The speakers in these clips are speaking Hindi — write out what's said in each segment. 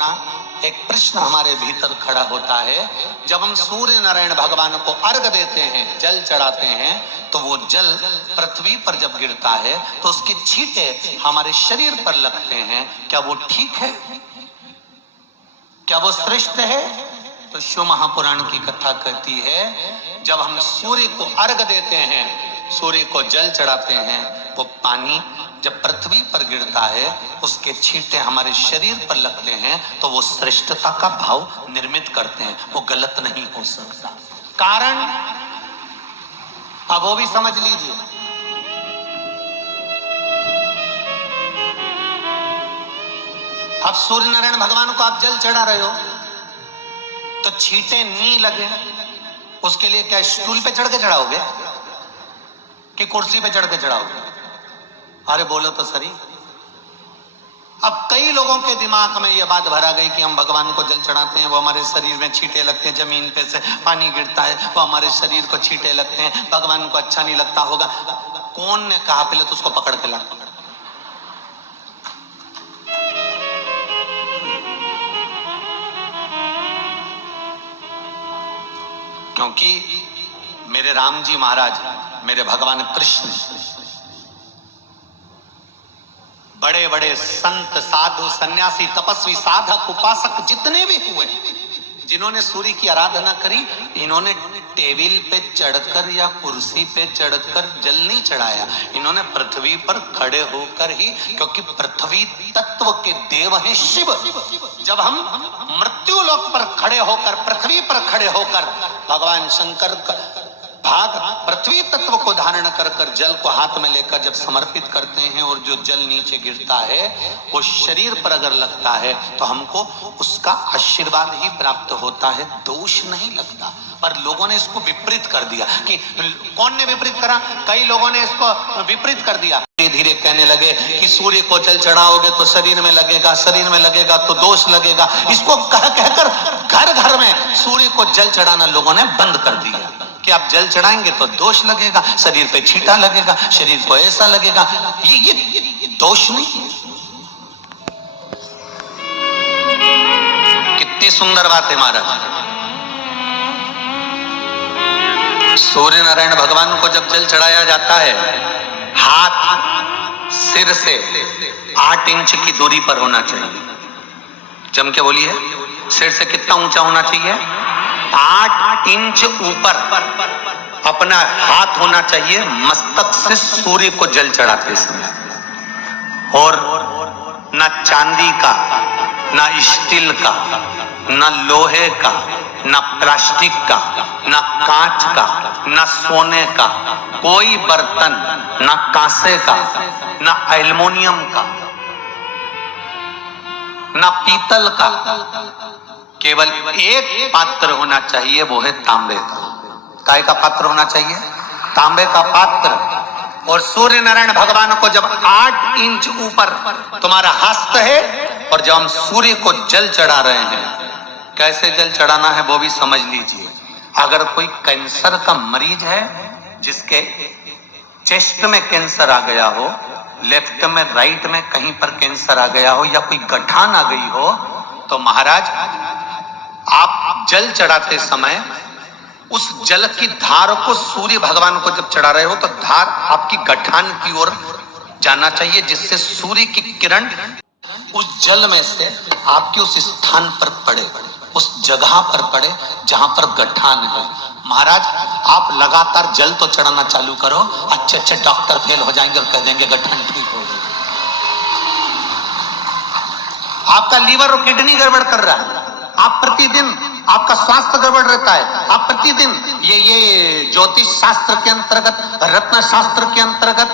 सुनना, एक प्रश्न हमारे भीतर खड़ा होता है। जब हम सूर्य नारायण भगवान को अर्घ देते हैं, जल चढ़ाते हैं, तो वो जल पृथ्वी पर जब गिरता है तो उसके छींटे हमारे शरीर पर लगते हैं। क्या वो ठीक है? क्या वो श्रेष्ठ है? तो शिव महापुराण की कथा कहती है, जब हम सूर्य को अर्घ देते हैं, सूर्य को जल चढ़ाते हैं, वो पानी जब पृथ्वी पर गिरता है, उसके छींटे हमारे शरीर पर लगते हैं, तो वो श्रेष्ठता का भाव निर्मित करते हैं। वो गलत नहीं हो सकता। कारण अब वो भी समझ लीजिए। अब सूर्य नारायण भगवान को आप जल चढ़ा रहे हो तो छींटे नहीं लगे, उसके लिए क्या स्टूल पे चढ़ के चढ़ाओगे कि कुर्सी पे चढ़ के चढ़ाओगे? अरे बोलो तो सही। अब कई लोगों के दिमाग में यह बात भरा गई कि हम भगवान को जल चढ़ाते हैं, वो हमारे शरीर में छींटे लगते हैं, जमीन पे से पानी गिरता है, वो हमारे शरीर को छींटे लगते हैं, भगवान को अच्छा नहीं लगता होगा। कौन ने कहा? पहले तो उसको पकड़ के ला। क्योंकि मेरे राम जी महाराज, मेरे भगवान कृष्ण, बड़े बड़े संत, साधु, सन्यासी, तपस्वी, साधक, उपासक जितने भी हुए, जिन्होंने सूर्य की आराधना करी, इन्होंने टेबल पे चढ़कर या कुर्सी पे चढ़कर जल नहीं चढ़ाया। इन्होंने पृथ्वी पर खड़े होकर ही, क्योंकि पृथ्वी तत्व के देव हैं शिव। जब हम मृत्यु लोक पर खड़े होकर, पृथ्वी पर खड़े होकर भगवान शंकर का भाग पृथ्वी तत्व को धारण कर कर जल को हाथ में लेकर जब समर्पित करते हैं, और जो जल नीचे गिरता है वो शरीर पर अगर लगता है तो हमको उसका आशीर्वाद ही प्राप्त होता है, दोष नहीं लगता। पर लोगों ने इसको विपरीत कर दिया। कि कौन ने विपरीत करा? कई लोगों ने इसको विपरीत कर दिया। धीरे धीरे कहने लगे कि सूर्य को जल चढ़ाओगे तो शरीर में लगेगा, शरीर में लगेगा तो दोष लगेगा। इसको कह कहकर घर घर में सूर्य को जल चढ़ाना लोगों ने बंद कर दिया कि आप जल चढ़ाएंगे तो दोष लगेगा, शरीर पे छींटा लगेगा, शरीर को ऐसा लगेगा। ये दोष नहीं है। कितनी सुंदर बात है महाराज। सूर्य नारायण भगवान को जब जल चढ़ाया जाता है, हाथ सिर से 8 इंच की दूरी पर होना चाहिए। जम के बोलिए, सिर से कितना ऊंचा होना चाहिए? 8 इंच ऊपर अपना हाथ होना चाहिए मस्तक से सूर्य को जल चढ़ाते समय। और ना चांदी का, ना स्टील का, ना लोहे का, ना प्लास्टिक का, ना कांच का, ना सोने का कोई बर्तन, ना कांसे का, ना एल्युमिनियम का, ना पीतल का, केवल एक पात्र होना चाहिए, वो है तांबे का। काय का पात्र होना चाहिए? तांबे का पात्र। और सूर्य नारायण भगवान को जब 8 इंच ऊपर तुम्हारा हस्त है, और जब हम सूर्य को जल चढ़ा रहे हैं, कैसे जल चढ़ाना है वो भी समझ लीजिए। अगर कोई कैंसर का मरीज है, जिसके चेस्ट में कैंसर आ गया हो, लेफ्ट में, राइट में कहीं पर कैंसर आ गया हो, या कोई गठान आ गई हो, तो महाराज आप जल चढ़ाते समय उस जल की धार को सूर्य भगवान को जब चढ़ा रहे हो तो धार आपकी गठान की ओर जाना चाहिए, जिससे सूर्य की किरण उस जल में से आपके उस स्थान पर पड़े, उस जगह पर पड़े जहां पर गठान है। महाराज आप लगातार जल तो चढ़ाना चालू करो, अच्छे अच्छे डॉक्टर फेल हो जाएंगे और कह देंगे गठान ठीक हो गई। आपका लीवर और किडनी गड़बड़ कर रहा है, आप प्रतिदिन, आपका स्वास्थ्य गड़बड़ रहता है, आप प्रतिदिन ये ज्योतिष शास्त्र के अंतर्गत, रत्न शास्त्र के अंतर्गत,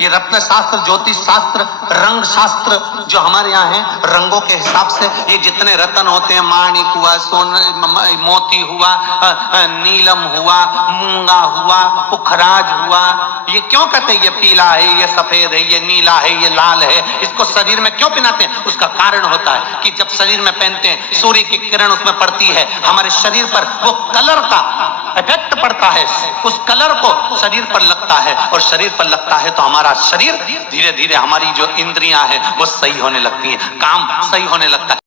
ये रत्न शास्त्र, ज्योतिष शास्त्र, रंग शास्त्र जो हमारे यहाँ है, रंगों के हिसाब से ये जितने रत्न होते हैं, माणिक हुआ, सोना, मोती हुआ, नीलम हुआ, मूंगा हुआ, पुखराज हुआ, ये क्यों कहते हैं ये पीला है, ये सफेद है, ये नीला है, ये लाल है, इसको शरीर में क्यों पहनाते हैं? उसका कारण होता है कि जब शरीर में पहनते हैं, सूर्य की किरण उसमें पड़ती है, हमारे शरीर पर वो कलर का इफेक्ट पड़ता है, उस कलर को शरीर पर लगता है, और शरीर पर लगता है तो हमारा शरीर धीरे धीरे, हमारी जो इंद्रियां हैं वो सही होने लगती हैं, काम सही होने लगता है।